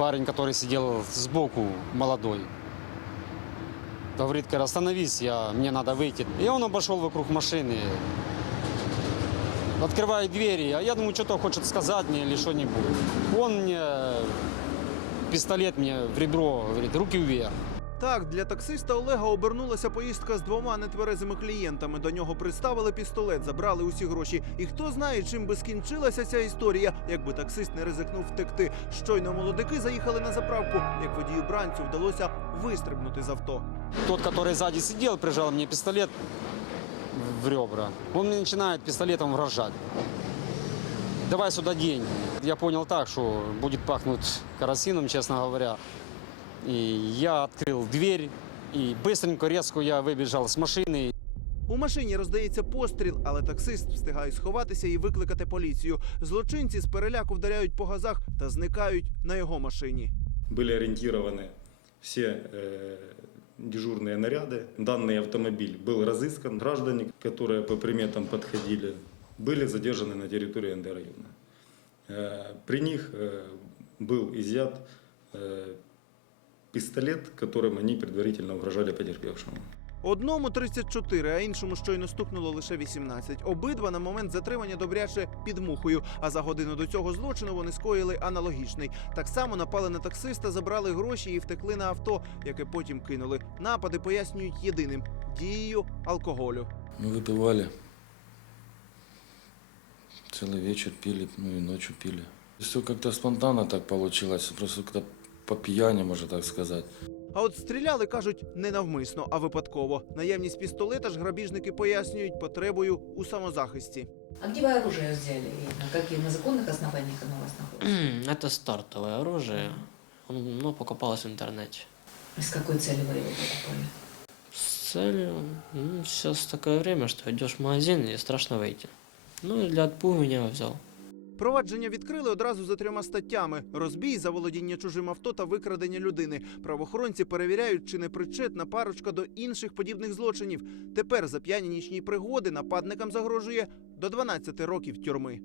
парень, который сидел сбоку, молодой. Говорит, Кара, остановись, я, мне надо выйти. И он обошел вокруг машины, открывает двери, а я думаю, что-то хочет сказать мне или что-нибудь. Он мне пистолет мне в ребро, говорит, руки вверх. Так, для таксиста Олега обернулася поїздка з двома нетверезими клієнтами. До нього приставили пістолет, забрали усі гроші. І хто знає, чим би скінчилася ця історія, якби таксист не ризикнув втекти. Щойно молодики заїхали на заправку, як водію бранцю вдалося вистрибнути з авто. Тот, который сзади сидел, прижал мне пистолет в ребра. Он мне начинает пистолетом угрожать. Давай сюда деньги. Я понял так, что будет пахнуть керосином, честно говоря. И я открыл дверь, и быстренько, резко я выбежал с машины. У машині роздається постріл, але таксист встигає сховатися і викликати поліцію. Злочинці з переляку вдаряють по газах та зникають на його машині. были ориентированы все э, дежурные наряды. Данный автомобиль был разыскан. Граждане, которые по приметам подходили, были задержаны на территории НД района. Э, при них э, был изъят э, пистолет, которым они предварительно угрожали потерпевшему. Одному 34, а іншому щойно стукнуло лише 18. Обидва на момент затримання добряче під мухою. А за годину до цього злочину вони скоїли аналогічний. Так само напали на таксиста, забрали гроші і втекли на авто, яке потім кинули. Напади пояснюють єдиним дією алкоголю. Мы выпивали. Целый вечер пили, ну и ночью пили. Все как-то спонтанно так получилось, просто как-то по пьяни, можно так сказать. А от стріляли кажуть не навмисно, а випадково. Наявність пістолета ж грабіжники пояснюють потребою у самозахисті. А где вы оружие взяли? И на каких на законных основаниях оно у вас находится? Это стартовое оружие, но покупалось в интернете. И с какой целью вы его покупали? С целью, ну, сейчас такое время, что идешь в магазин и страшно выйти. Ну и для отпугивания я взял. Провадження відкрили одразу за трьома статтями: розбій, заволодіння чужим авто та викрадення людини. Правоохоронці перевіряють, чи не причетна парочка до інших подібних злочинів. Тепер за п'яні нічні пригоди нападникам загрожує до 12 років тюрми.